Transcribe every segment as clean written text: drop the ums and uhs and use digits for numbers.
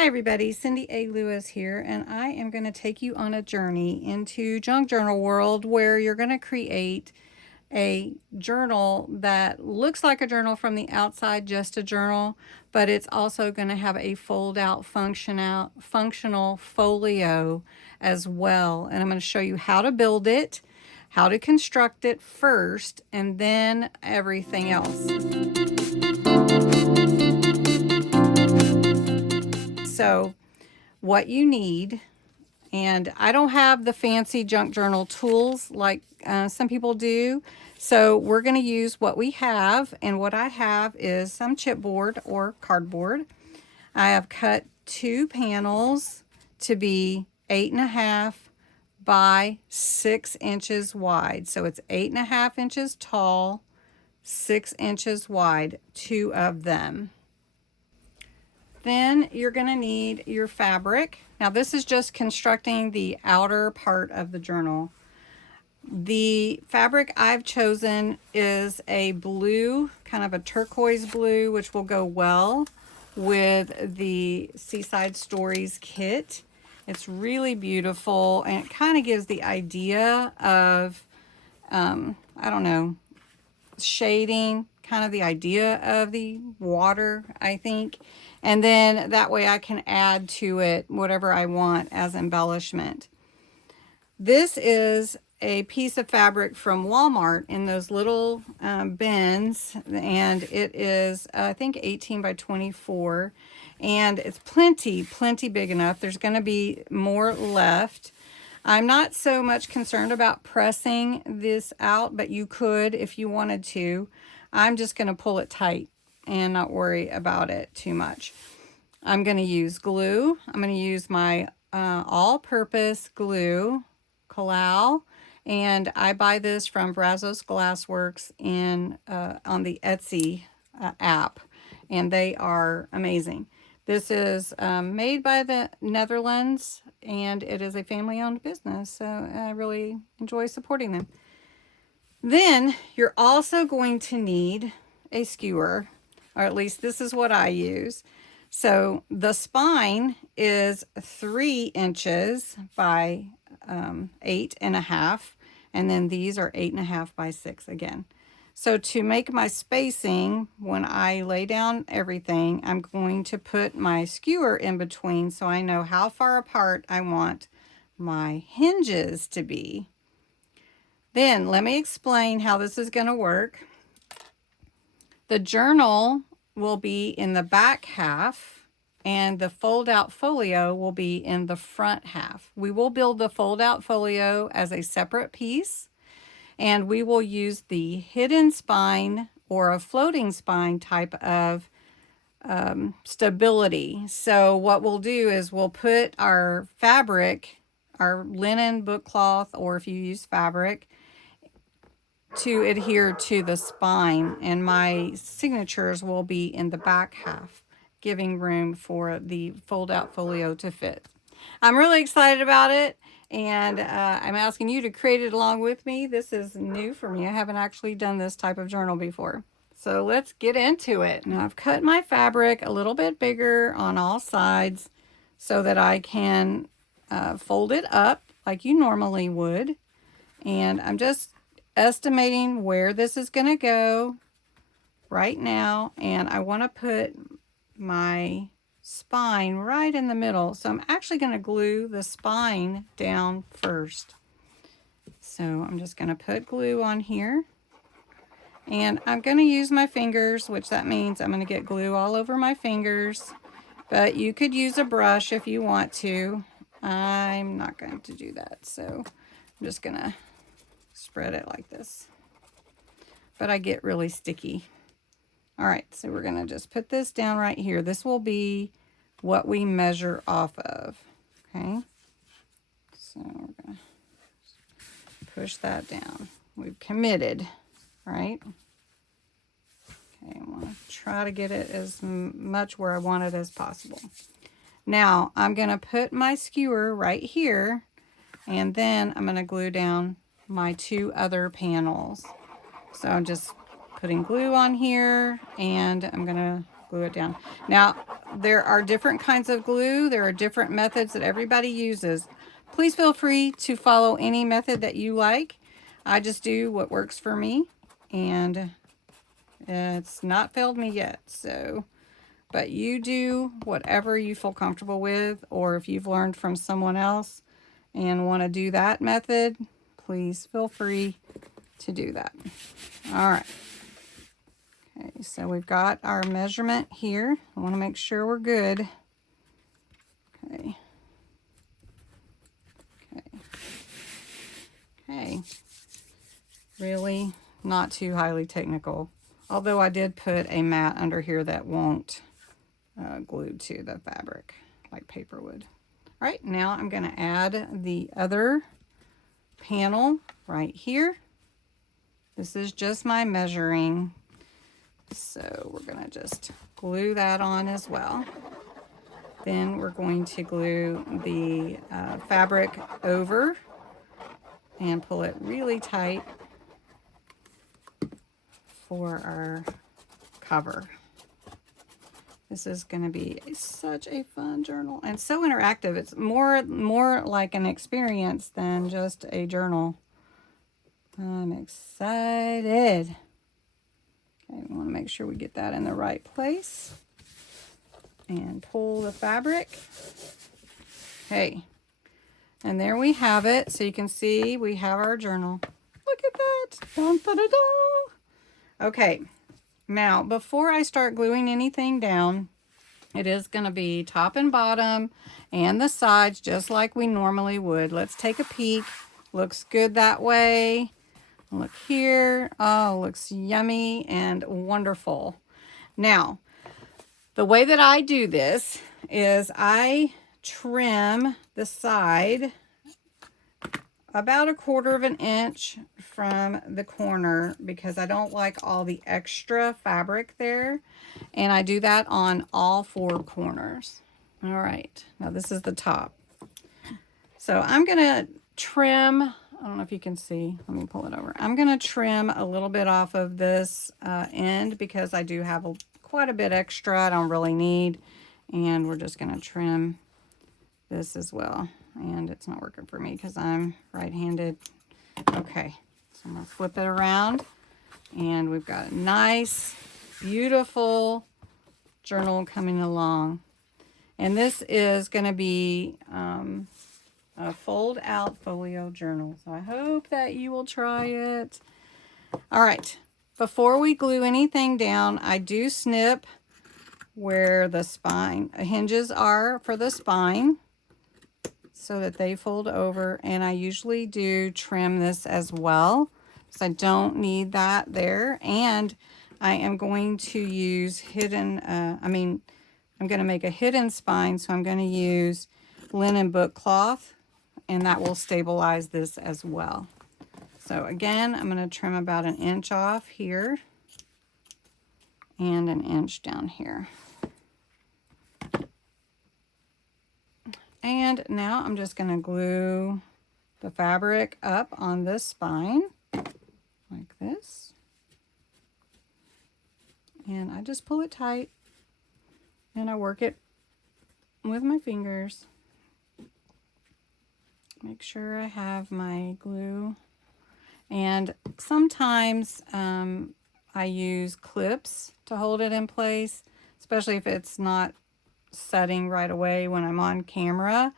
Hi everybody, Cindy A. Lewis here, and I am going to take you on a journey into junk journal world where you're going to create a journal that looks like a journal from the outside, just a journal, but it's also going to have a fold-out functional folio as well. And I'm going to show you how to build it, how to construct it first, and then everything else. So what you need, and I don't have the fancy junk journal tools like some people do, so we're going to use what we have, and what I have is some chipboard or cardboard. I have cut 2 panels to be 8.5 by 6 inches wide, so it's 8.5 inches tall, 6 inches wide, 2 of them. Then you're going to need your fabric. Now this is just constructing the outer part of the journal. The fabric I've chosen is a blue, kind of a turquoise blue, which will go well with the Seaside Stories kit. It's really beautiful, and it kind of gives the idea of, I don't know, shading, kind of the idea of the water, I think. And then that way I can add to it whatever I want as embellishment. This is a piece of fabric from Walmart in those little bins, and it is I think 18 by 24, and it's plenty big enough. There's going to be more left. I'm not so much concerned about pressing this out, but you could if you wanted to. I'm just going to pull it tight and not worry about it too much. I'm going to use glue. I'm going to use my all-purpose glue, Collal, and I buy this from Brazos Glassworks on the Etsy app, and they are amazing. This is made by the Netherlands, and it is a family-owned business, so I really enjoy supporting them. Then you're also going to need a skewer, or at least this is what I use. So the spine is 3 inches by 8.5, and then these are 8.5 by 6 again. So to make my spacing, when I lay down everything, I'm going to put my skewer in between so I know how far apart I want my hinges to be. Then let me explain how this is going to work. The journal will be in the back half, and the fold-out folio will be in the front half. We will build the fold-out folio as a separate piece, and we will use the hidden spine or a floating spine type of stability. So what we'll do is we'll put our fabric, our linen book cloth, or if you use fabric, to adhere to the spine, and my signatures will be in the back half, giving room for the fold-out folio to fit. I'm really excited about it, and I'm asking you to create it along with me. This is new for me. I haven't actually done this type of journal before. So let's get into it. Now I've cut my fabric a little bit bigger on all sides so that I can fold it up like you normally would. And I'm just estimating where this is going to go right now, and I want to put my spine right in the middle, so I'm actually going to glue the spine down first. So I'm just going to put glue on here, and I'm going to use my fingers, which that means I'm going to get glue all over my fingers, but you could use a brush if you want to. I'm not going to do that, so I'm just going to spread it like this, but I get really sticky. All right, so we're gonna just put this down right here. This will be what we measure off of, okay? So we're gonna push that down. We've committed, right? Okay, I wanna try to get it as much where I want it as possible. Now, I'm gonna put my skewer right here, and then I'm gonna glue down my 2 other panels. So I'm just putting glue on here, and I'm gonna glue it down. Now, there are different kinds of glue. There are different methods that everybody uses. Please feel free to follow any method that you like. I just do what works for me, and it's not failed me yet. So, but you do whatever you feel comfortable with, or if you've learned from someone else and want to do that method, please feel free to do that. All right. Okay, so we've got our measurement here. I want to make sure we're good. Okay. Okay. Really not too highly technical. Although I did put a mat under here that won't glue to the fabric like paper would. All right, now I'm going to add the other panel right here. This is just my measuring. So we're going to just glue that on as well. Then we're going to glue the fabric over and pull it really tight for our cover. This is going to be such a fun journal and so interactive. It's more like an experience than just a journal. I'm excited. Okay, we want to make sure we get that in the right place and pull the fabric. Okay, and there we have it. So you can see we have our journal. Look at that. Dun, dun, dun, dun. Okay, now before I start gluing anything down, it is going to be top and bottom and the sides just like we normally would. Let's take a peek. Looks good that way. Look here. Oh, looks yummy and wonderful. Now, the way that I do this is I trim the side about 1/4 of an inch from the corner because I don't like all the extra fabric there. And I do that on all 4 corners. All right, now this is the top. So I'm gonna trim, I don't know if you can see, let me pull it over. I'm gonna trim a little bit off of this end because I do have quite a bit extra I don't really need. And we're just gonna trim this as well. And it's not working for me because I'm right-handed. Okay, so I'm gonna flip it around and we've got a nice, beautiful journal coming along. And this is gonna be a fold-out folio journal. So I hope that you will try it. All right, before we glue anything down, I do snip where the spine hinges are for the spine, so that they fold over, and I usually do trim this as well because I don't need that there. And I am going to use hidden, I'm going to make a hidden spine, so I'm going to use linen book cloth, and that will stabilize this as well. So again, I'm going to trim about 1 inch off here and 1 inch down here. And now I'm just going to glue the fabric up on this spine like this. And I just pull it tight and I work it with my fingers. Make sure I have my glue. And sometimes I use clips to hold it in place, especially if it's not setting right away when I'm on camera.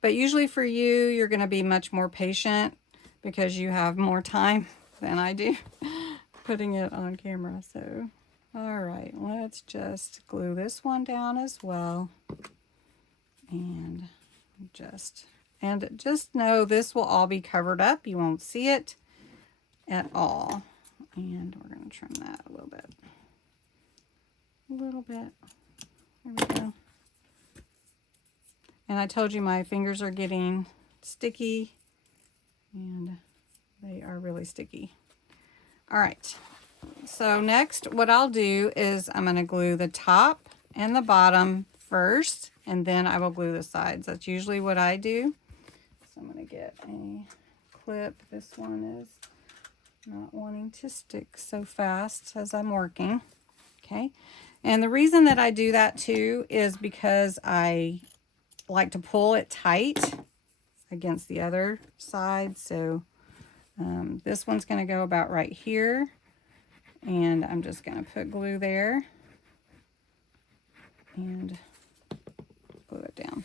But usually for you, you're going to be much more patient because you have more time than I do putting it on camera. So, all right, let's just glue this one down as well. And just know this will all be covered up. You won't see it at all. And we're going to trim that a little bit. There we go. And I told you my fingers are getting sticky, and they are really sticky. All right, so next what I'll do is I'm going to glue the top and the bottom first, and then I will glue the sides. That's usually what I do. So I'm going to get a clip. This one is not wanting to stick so fast as I'm working. Okay, And the reason that I do that too is because I like to pull it tight against the other side. So this one's going to go about right here. And I'm just going to put glue there and glue it down.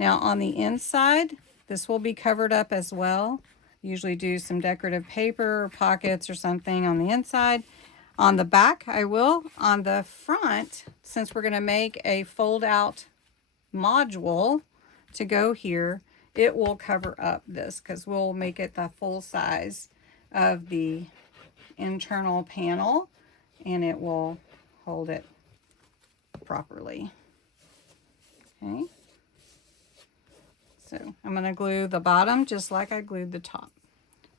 Now on the inside, this will be covered up as well. Usually do some decorative paper or pockets or something on the inside. On the back, I will. On the front, since we're going to make a fold-out module to go here, it will cover up this because we'll make it the full size of the internal panel, and it will hold it properly. Okay. So I'm going to glue the bottom just like I glued the top.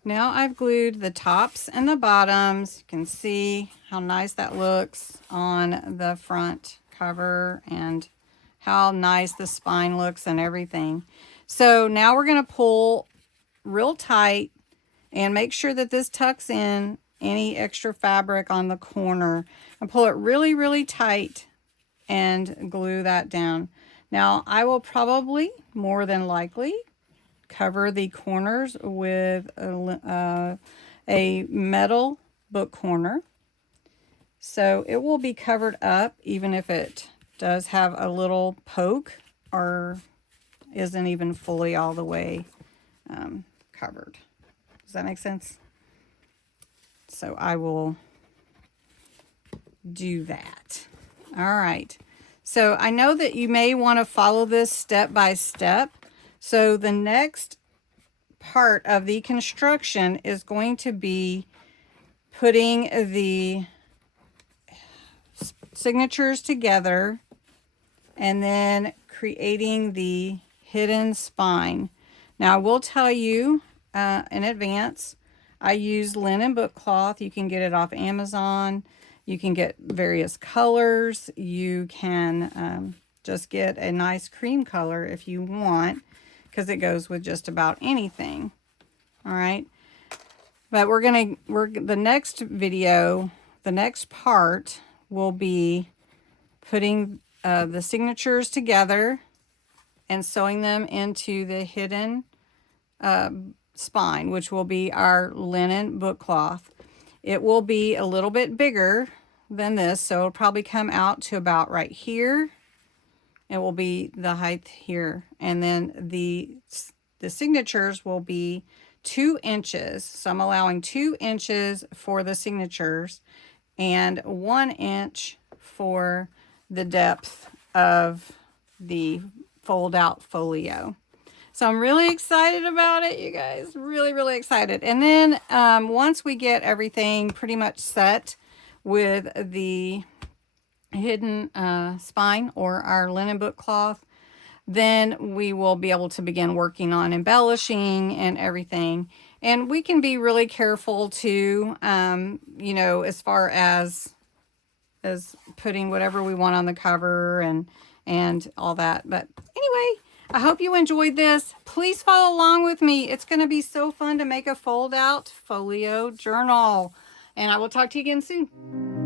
Now I've glued the tops and the bottoms. You can see how nice that looks on the front cover and how nice the spine looks and everything. So now we're going to pull real tight and make sure that this tucks in any extra fabric on the corner. And pull it really, really tight and glue that down. Now I will probably, more than likely, cover the corners with a metal book corner. So it will be covered up even if it does have a little poke or isn't even fully all the way covered. Does that make sense? So I will do that. All right. So I know that you may want to follow this step by step. So the next part of the construction is going to be putting the signatures together and then creating the hidden spine. Now I will tell you in advance, I use linen book cloth. You can get it off Amazon. You can get various colors. You can just get a nice cream color if you want, because it goes with just about anything. All right. But the next video, the next part will be putting the signatures together and sewing them into the hidden spine, which will be our linen book cloth. It will be a little bit bigger than this, so it'll probably come out to about right here. It will be the height here, and then the signatures will be 2 inches. So I'm allowing 2 inches for the signatures and 1 inch for the depth of the fold out folio. So I'm really excited about it, you guys. Really, really excited. And then once we get everything pretty much set with the hidden spine or our linen book cloth, then we will be able to begin working on embellishing and everything. And we can be really careful too, you know, as far as putting whatever we want on the cover and all that. But anyway, I hope you enjoyed this. Please follow along with me. It's going to be so fun to make a fold-out folio journal. And I will talk to you again soon.